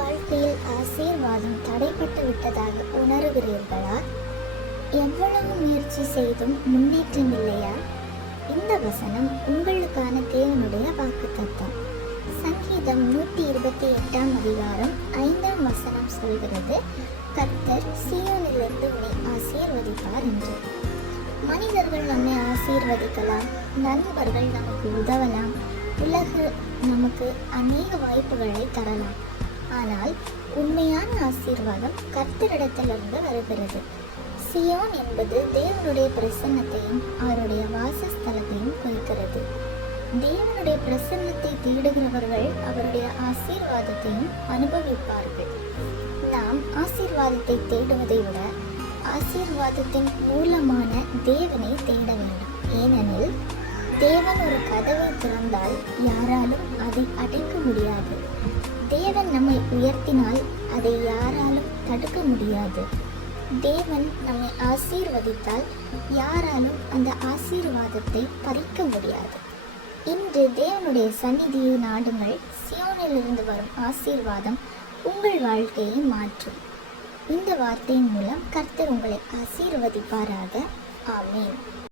வாழ்க்கையில் ஆசீர்வாதம் தடைப்பட்டு விட்டதாக உணர்கிறீர்களா? எவ்வளவு முயற்சி செய்தும் முன்னேற்றம் இல்லையா? இந்த வசனம் உங்களுக்கான தேவனுடைய வாக்குத்தத்தம். சங்கீதம் 128 அதிகாரம் 5 வசனம் சொல்கிறது, கர்த்தர் சீயோனிலிருந்து உன்னை ஆசீர்வதிப்பார் என்று. மனிதர்கள் நம்மை ஆசீர்வதிக்கலாம், நண்பர்கள் நமக்கு உதவலாம், உலகு நமக்கு அநேக வாய்ப்புகளை தரலாம். ஆனால் உண்மையான ஆசீர்வாதம் கர்த்தரிடத்திலிருந்து வருகிறது. சியோன் என்பது தேவனுடைய பிரசன்னத்தையும் அவருடைய வாசஸ்தலத்தையும் குறிக்கிறது. தேவனுடைய பிரசன்னத்தை தேடுகிறவர்கள் அவருடைய ஆசீர்வாதத்தையும் அனுபவிப்பார்கள். நாம் ஆசீர்வாதத்தை தேடுவதை விட ஆசீர்வாதத்தின் மூலமான தேவனை தேட வேண்டும். ஏனெனில் தேவன் ஒரு கதவை திறந்தால் யாராலும் அதை அடைக்க முடியாது. தேவன் நம்மை உயர்த்தினால் அதை யாராலும் தடுக்க முடியாது. தேவன் நம்மை ஆசீர்வதித்தால் யாராலும் அந்த ஆசீர்வாதத்தை பறிக்க முடியாது. இன்று தேவனுடைய சந்நிதியை நாடுங்கள். சியோனிலிருந்து வரும் ஆசீர்வாதம் உங்கள் வாழ்க்கையை மாற்றும். இந்த வார்த்தையின் மூலம் கர்த்தர் உங்களை ஆசீர்வதிப்பாராக. ஆமென்.